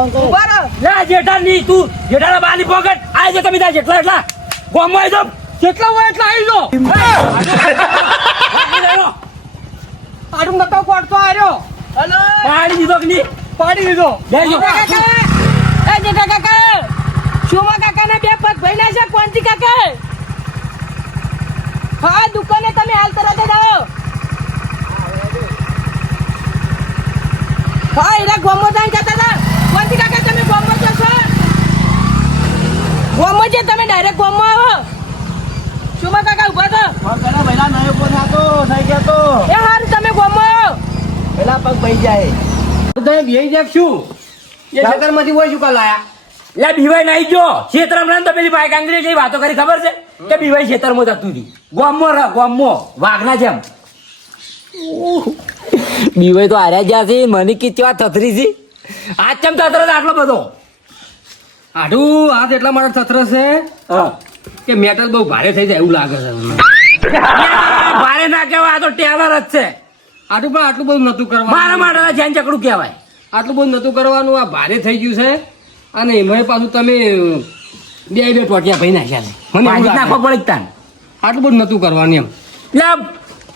Phone કરો. લે જેઠા ની તું જેઠાના બાની પોકેટ આઈ જો તમે ત્યાં જેટલા એટલા ગોમમાં આવી જાવ જેટલા હોય એટલા આવી જાવ આડું નતો કોટતો આવ્યો. હલો પાડી દીધો કે નહીં પાડી દીધો. લેજો એ જેઠા કાકા શુમા કાકાના બે પગ ભઈના છે કોણથી કાકા હા દુકાને તમે હાલ તરત જ આવો હા એના ગોમો જાણ કહેતા હતા કોણથી કાકા તમે ગોમો છો ગોમો છે તમે ડાયરેક્ટ ગોમો આવો શુમા કાકા ઉભા છો ફોન કરે પહેલા નયો ફોન હતો થઈ ગયો તો એ હાર તમે ગોમો આવો પેલા પગ ભાઈ જાય તો તમે બેહી જાક શું એ ખેતરમાંથી હોય શું કા લાયા. લે બીવાઈ નાઈ ગયો ખેતરમાં તો પેલી બાઈક આંગળી જેવી વાતો કરી ખબર છે કે બીવાઈ ખેતરમાં જતું હતી ગોમમાં વાઘના જેમ બીવાય તો હાર્યા ગયા છે મને કે કેવા થથરી છે આ ચમ તતરો આટલો બધો આઢું હાથ એટલા માટે થથરસ છે કે મેટલ બહુ ભારે થઈ જાય એવું લાગે છે મને. ભારે ના કહેવાય આ તો ટેલર જ છે આટલું પણ આટલું બધું નતું કરવાનું. મારા માટે જેન ચકડું કહેવાય આટલું બધું નતું કરવાનું આ ભારે થઈ ગયું છે અને એમાં પાછું તમે બે ટોટિયા ભાઈ નાખ્યા છે મને એવું પાછી લાગે. નાખવા પડે તાન આટલું બધું નતું કરવાનું એમ. એટલે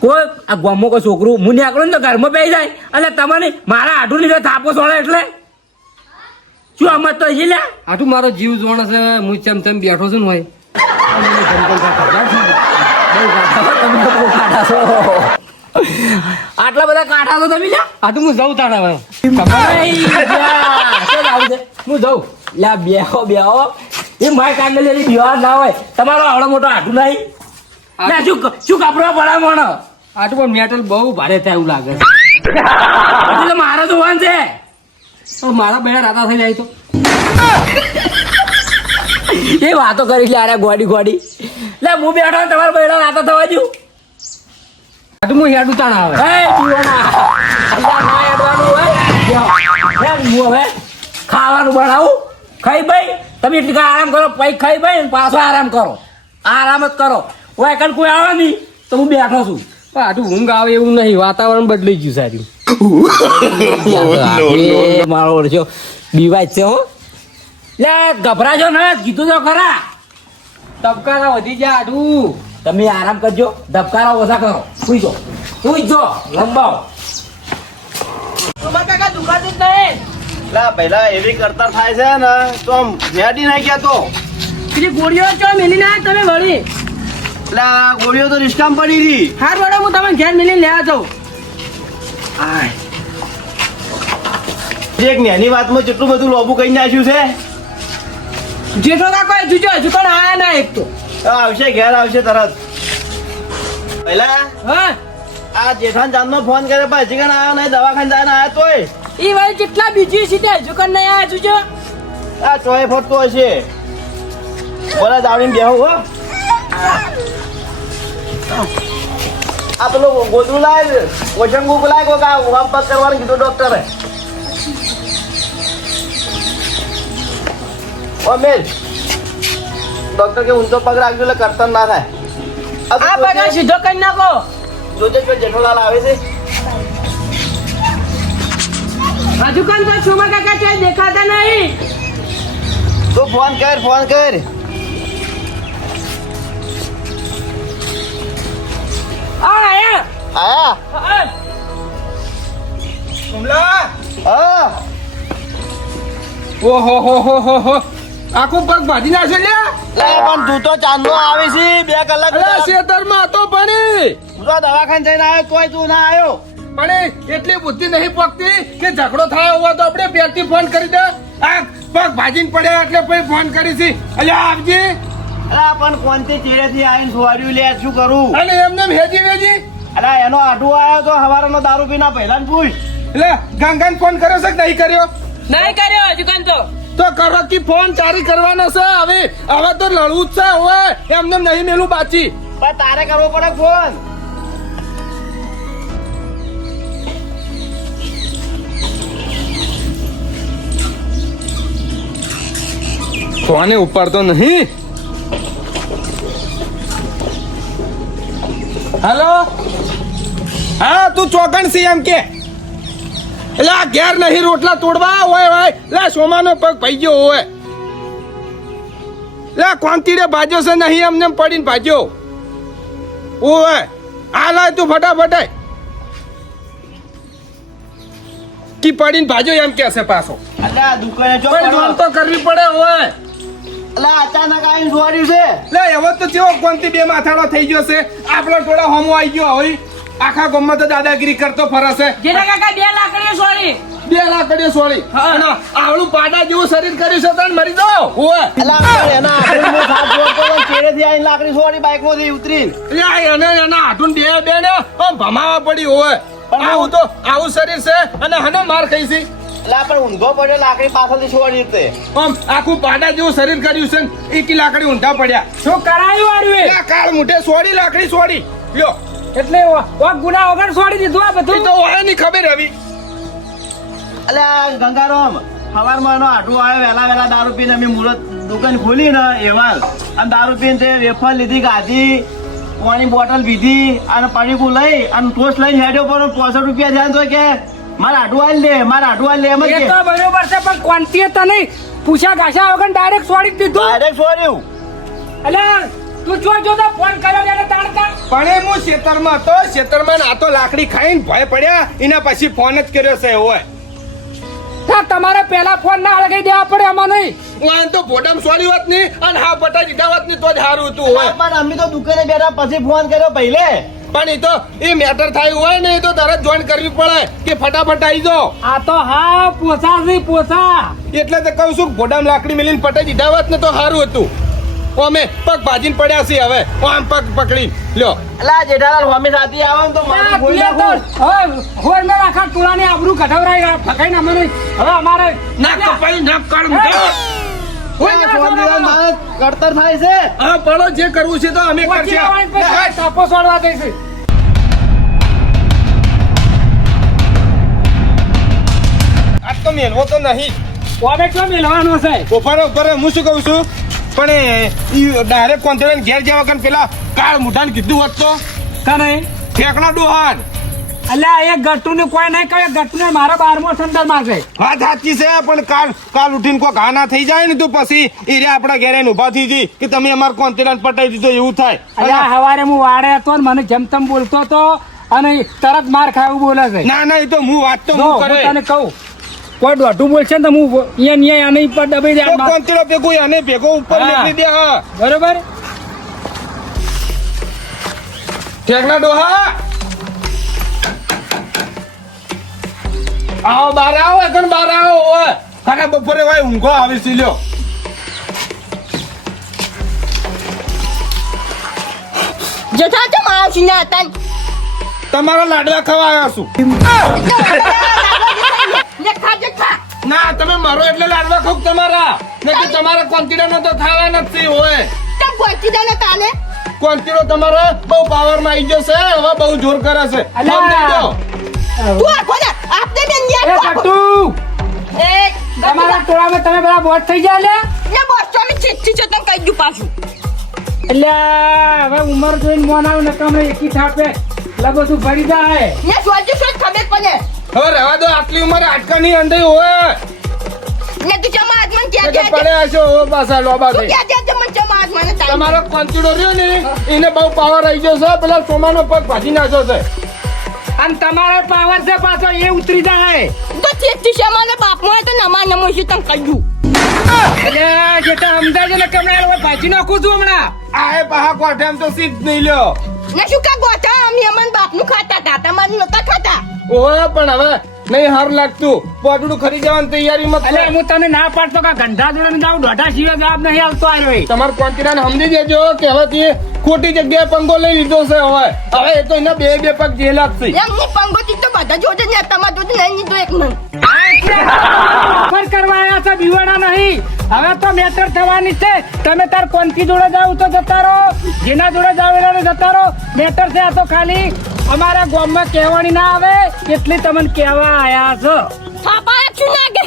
કોઈ આ ગામમાં કોઈ છોકરું હું નીકળું ને તો ઘરમાં બેસી જાય એટલે તમને મારા આઢું લીધે થાપો છોડે એટલે શું અમત તો છે લ્યા આટલું મારો જીવ જોણે છે હું ચમ બેઠો છું ને હોય આટલા બધા કાંઠા તો તમે લ્યા આટલું હું જઉં તારા હવે. હું જઉં લ્યા બેહો એ માય કાંડે લેલી બિહાર ના હોય તમારો આવડો મોટો આઢું નહીં લ્યા શું કપડો પડા મોણો આટલું પણ મેટલ બહુ ભારે થાય એવું લાગે છે. એટલે મારો તો વાન છે પણ મારા બેડા રાતા થઈ જાય તો એ વાતો કરી લે અરે ગોડી લે હું બેઠો તમારો બેડા રાતો થવા દઉં આટલું હું હેડું તાણા આવે. એ જીવના અલ્યા ના હેડવાનું હોય હું હવે ખાવાનું બનાવું ખાઈ ભાઈ તમે એટલી આરામ કરો પછી ખાઈ ભાઈ ને પાછો આરામ કરો આરામ જ કરો હોય કણ કોઈ આવે નહીં તો હું બેઠો છું પણ આટલું ઊંઘ આવે એવું નહીં વાતાવરણ બદલાઈ ગયું સારું. મારો ઓળખ્યો બીવાય છે હો લે ગભરાજો ને કીધું તો ખરા તબકારા વધી જાય આટલું. તમે આરામ કરજો ધબકારા ઓછા કરો સુઈ જો લંબાવો શુમા કાકા દુખાતું જ નહીં પહેલા એવી કરતા થાય છે ને તો આમ મેડી નાઈ ગયા તો પેલી ગોળીઓ ચો મેલી ના તમે વળી એટલે આ ગોળીઓ તો રિસ્કામ પડી રહી. હાર વડો હું તમે ઘેર મેલી લેવા જાઉં એક નાની વાતમાં જેટલું બધું લોબું કહી નાખ્યું છે. જેઠો કાકો એ જુજો હજુ પણ આયા ના એક તો આવશે ઘેર આવશે તરત. પહેલા હા આ જેઠાન જાનનો ફોન કરે પણ હજી કણ આવ્યો નહીં દવાખાને જાય આવ્યા તોય ઈ વળી કેટલા બીજી સીધે હજુ કણ નહીં આયા જુજો આ ચોય ફરતો હશે. બોલા દાવડીને બેહો હો. આ પેલું ગોદરું લાય ઓછંગ બુક લાય કોક આ વામ પગ કરવાનું કીધું ડોક્ટરે. ઓ મેલ ડોક્ટર કે ઊંચો પગ રાખજો એટલે કરતન ના થાય. આ પગા સીધો કરી નાખો જોજે કે જેઠોલાલ આવે છે. હજુ કણ તો શુમા કાકા ક્યાંય દેખાતા નહીં તું ફોન કર આયા આયા હા ઓહો આખું પગ ભાજી નાખશે લ્યા. લે પણ તું તો ચાંદનો આવે છે 2 કલાક ખેતરમાં હતો પણ તું તો દવાખાને જઈને આવ્યો તોય તું ના આવ્યો. પણ એટલી બુદ્ધિ નહીં પકતી કે ઝઘડો થાય હોય તો આપણે પેરથી ફોન કરી દે. આ પગ ભાજીને પડ્યા એટલે પછી ફોન કરી છે અલ્યા આપજે. અલા પણ કોનથી ચેડેથી આવીને સોર્યું લે શું કરું. અને એમને વેજી અલા એનો આઢું આવ્યો તો હવારનો દારૂ પીના પહેલા ને પૂછ. એટલે ગંગાને ફોન કર્યો છે કે નહીં કર્યો નહીં કર્યો હજુ કણ તો કરો કે ફોન ચારી કરવાનો છે. હવે તો લડવું જ છે હવે એમને નહીં મેલું બાચી. પણ તારે કરવો પડે ફોન. ફોને ઉપાડતો નહીં. હેલો હા તું ચોકણ સી એમ કે એટલે આ ઘેર નહીં રોટલા તોડવા હોય લે સોમાનો પગ ભાઈ ગયો હોય લે કોંતીડે ભાજ્યો છે નહીં અમને પડીને ભાજ્યો ઓય આ લાય તું ફટાફટ કી પડીને ભાજ્યો એમ કે છે પાછો અલ્યા દુકાને જો પણ જોન તો કરવી પડે હોય અલ્યા અચાનક આવીને જોડ્યું છે લે હવે તો કેવો કોંતી બે માથાડો થઈ ગયો છે આપણો થોડા હોમો આવી ગયો હવે આખા ગામમાં તો દાદાગીરી કરતો ફરશે જેઠા કાકા 2 લાકડીઓ સોરી 2 લાકડીઓ સોળી અને આવડું પાડા જેવું શરીર કર્યું છે તને મરી જાઓ ઓય અલ્યા એના આટલું સાથ જોડતો તો ચેડેથી આવીને લાકડી છોડી બાઈકમાંથી ઉતરીને એના હાથું બે ને આમ ભમાવા પડી હોય આવું શરીર છે અને હને માર ખાઈ છે અલ્યા પણ ઊંધો પડ્યો લાકડી પાછળથી છોડી તે આમ આખું પાડા જેવું શરીર કર્યું છે ને એકી લાકડી ઊંધા પડ્યા શું કરાયું આર્યું આ કાળ મુઠે સોડી લાકડી સોડી લ્યો એટલે ગુના વગર છોડી દીધું આ એ બધું તો હોય ની ખબર આવી અલ્યા ગંગારામ સવારમાં એનો આટું આવ્યો વહેલા દારૂ પીને અમે મુહૂર્ત દુકાન ખોલી ને એવાલ અને દારૂ પીને તે વેફર લીધી ગાધી પાણી બોટલ પીધી અને પાણીકું લઈ અને ટોસ્ટ લઈને હેડ્યો પર 65 રૂપિયા ધ્યાન તો કે મારે આટું આલી લે એમ જ એ કે તો બરોબર છે પણ ક્વોન્ટિટી તો નહીં પૂછ્યા ગાછા વગર ડાયરેક્ટ છોડી જ દીધું ડાયરેક્ટ છોડ્યું એટલે તું જો તો ફોન કર્યો એને તાણતા પણ હું ખેતરમાં હતો ખેતરમાં આ તો લાકડી ખાઈને ભય પડ્યા એના પછી ફોન જ કર્યો છે હોય તમારે પેલા ફોન ના અળગાઈ દેવા પડે આમાં નહીં હું તો ભોડામ સોરી વાત ની અને હા બટા દીધા વાત ની તો જ સારું હતું હોય પણ અમે તો દુકાને બેઠા પછી ફોન કર્યો પહેલે પણ એ તો એ મેટર થાય હોય ને એ તો તરત જોઈન કરવી પડે કે ફટાફટ આવી જાઓ આ તો હા પોસા છે પોસા એટલે તો કહું છું ભોડામ લાકડી મેલીને પટાઈ દીધા વાત ને તો સારું હતું અમે પગ ભાજીને પડ્યા છીએ હવે આમ પગ પકડી લ્યો અલા જેઠાલાલ હોમે સાથી આવે ને તો મારું ભૂલ નાખું હોર મેં આખા ટોળાની આબરૂ કઢવરાઈ ફકાઈને અમે નહીં હવે અમારે નાક કપાઈ નાક કાઢ કોઈ ફોન દેવા મારે કડતર થાય છે હા પડો જે કરવું છે તો અમે વચ્ચે આવવાની કરશે પછી તાપો છોડવા દઈશું આજ તો મેલવો તો નહીં કોમે કેમ મિલવાનો છે ઉપર હું શું કહું છું પણ ડાયરેક્ટ કોન્ફિડન્સ ઘેર જવા કારણ પેલા કાળ મુઠાને કીધું હોત તો કને ઠેકડા ડોહાન અલ્યા એ ગટ્ટુ ને કોઈ નહીં કહે ગટ્ટુ ને મારા 12મો સંદર માં છે વાત સાચી છે પણ કાલ ઉઠીને કોઈ ઘા ના થઈ જાય ને તો પછી એ રે આપણા ઘેરે ઉભા થઈ ગઈ કે તમે અમારો કોન્ફિડન્સ પટાઈ દીધો એવું થાય અલ્યા હવારે હું વાડે હતો ને મને જમતમ બોલતો હતો અને તરત માર ખાવું બોલે છે ના ના એ તો હું વાત તો જો, હું હું કરે તને કહું કોઈ દોઢું બોલશે ને તો હું અહીંયા આની પર દબાઈ દે કોન્ફિડન્સ ભેગું અને ભેગો ઉપર હા. નીકળી દે હા બરોબર ઠેકડા ડોહા આવો બાર આવો એકન બાર આવો ઓય ખાને બપોરે ભાઈ ઊંઘો આવી સી લ્યો જેઠા ચમ આવ્યો છે ને તન તમારા લાડવા ખાવા આવ્યા છું ને ખા જેઠા ના તમે મારો એટલે લાડવા ખાવ તમારા ને કે તમારા કોન્ફિડન્સ તો ખાવા નથી હોય તમ બોલતી દે ને તાને કોન્ફિડન્સ તમારો બહુ પાવર માં આવી જશે હવે બહુ જોર કરે છે અલા. ફોન દઈ દો. તું આખો ને આપને બેન એ યાર ગટ્ટુ એ તમારા ટોળામાં તમે બધા બોટ થઈ ગયા લે ને બોસ તો અમે ચિઠ્ઠી છે તમ કહી દઉં પાછું એટલે હવે ઉંમર જોઈને મોન આવે ને તમે એકી થાપે એટલે બધું ભરી જાય ને સોચી સોચ ખબર પડે હવે રહેવા દો આટલી ઉંમરે આટકાની અંદર હોય ને તું ચમ આજ મને કે ક્યાં પડે હશો હવે પાછા લોબા તું થઈ ક્યાં ક્યાં મને ચમ આજ મને તાન તમારો કોન્ફિડન્સ રહ્યો ને એને બહુ પાવર આવી ગયો છે પેલા સોમાનો પગ ભાજી નાખ્યો છે અને તમારે પાવર છે પાછો એ ઉતરી જાય તો ચિઠ્ઠી છે મને બાપમાં તો નમા નમો છે તમ કહી દઉં એટલે જેટા અમદાવાદ ને કમળા હવે ભાજી નાખું છું હમણાં આ એ પાહા કોઠેમ તો સીધ નહીં લ્યો ને શું કા ગોઠા અમે અમન બાપનું ખાતા હતા તમારે નતા ખાતા ઓય પણ હવે નહીં સારું લાગતું પોટડું ખરી જવાની તૈયારીમાં એટલે છે. હું તને ના પાડતો કે ગંધા જોડે જાઉં દોઢા સિવાય જવાબ નહીં આવતો આવ્યો તમારો કોન્ફિડન્સ સમજી દેજો કે હવે તે ખોટી જગ્યાએ પંગો લઈ લીધો છે હવે એ તો એના બે પગ જેલા જ છે એમની પંગોતી તો બધા જોડે ને તમારે જોડે નહીં લીધો એક મન ઓફર કરવા આવ્યા છે બીવાડા નહીં હવે તો મેટર થવાની છે તમે તાર કોનથી જોડે જાવ તો જતા રહો જેના જોડે જાવ એને જતા રહો મેટર છે આ તો ખાલી અમારા ગામમાં કહેવાની ના આવે એટલી તમને કહેવા આયા છો થાપા છું લાગે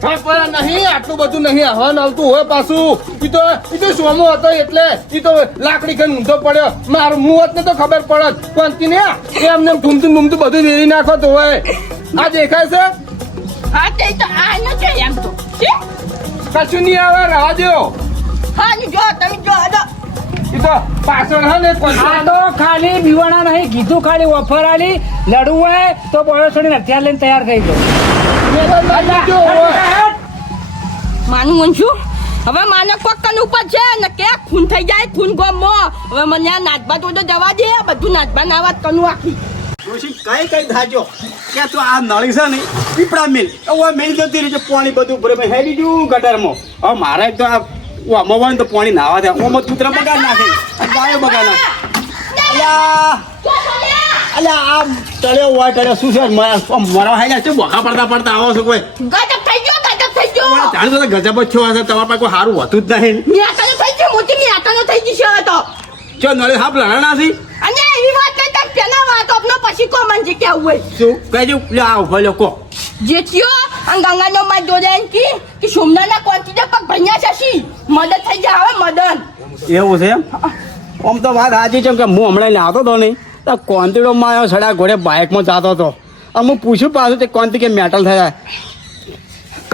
પણ નહીં આટલું બધું નહીં હવન આવતું હોય પાછું ઈ તો સોમો હતો એટલે ઈ તો લાકડી ખાઈને ઊંધો પડ્યો મારું મું હોત ને તો ખબર પડત કોનથી ને એ અમને ઠૂમતું બધું વેરી નાખો તો હોય આ દેખાય છે હા તે તો આનો છે એમ તો છે? કશું નહીં આવે રાહ દો હા ની જો તમે જો અડો એ તો પાછળ હે ને કોઈ આ તો ખાલી બીવાણા નહીં કીધું ખાલી ઓફર આલી લડવું હોય તો બોયો છોડીને હથિયાર લઈને તૈયાર થઈ માનું મન છું હવે માને કોક કન ઉપર છે ને કે ખૂન થઈ જાય ખૂન ગમો હવે મને આ નાચબા તો જવા દે બધું નાચબા નાવા કનું આખી ડોશી કઈ ધાજો કે તો આ નળી છે ને પીપળા મિલ હવે મિલ જતી રહી છે પાણી બધું બરાબર હેડી ગયું ગટરમાં હવે મારે તો આ મવાન તો પાણી નાવા દે ઓમાં કૂતરા બગાડ નાખે અને ગાયો બગાડ નાખે અલ્યા આ તળ્યો હોય તળ્યો શું છે મરા હાઈ છે બોખા પડતા આવો છો કોઈ ગજબ થઈ ગયો જાણો તો ગજબ જ છો હશે તમારા પાસે કોઈ સારું હોતું જ નહીં ન્યાતાનો થઈ ગયો મોટી ન્યાતાનો થઈ ગઈ છે હવે તો ચો નળી હાફ લડા નાસી અને એવી વાત કઈ તમ પેલા વાતો આપનો પછી કો મંજી કેવું હોય શું કહેજો લે આવ ભલે કો જે થયો આ ગંગાનો માં જોડેન કે સોમનાના કોન્ટીને પગ ભણ્યા છે શી મદદ થઈ જાય હવે મદન એવું છે એમ આમ તો વાત સાચી છે કે હું હમણાં લાવતો હતો નહીં તો કોંતીડો માં આવ્યો સડા ઘોડે બાઇકમાં જતો હતો હું પૂછ્યું પાછું તે કોંતી કે મેટલ થયા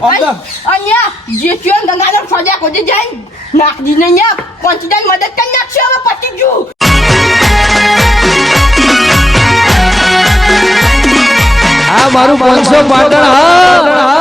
આમ તો અહીંયા જે થયો ગંગાનો સજા કોજે જાય નાખ દીને અહીંયા કોન્ટીને મદદ કરી નાખશે હવે પતી ગયું આ મારું 500 પાટણ હા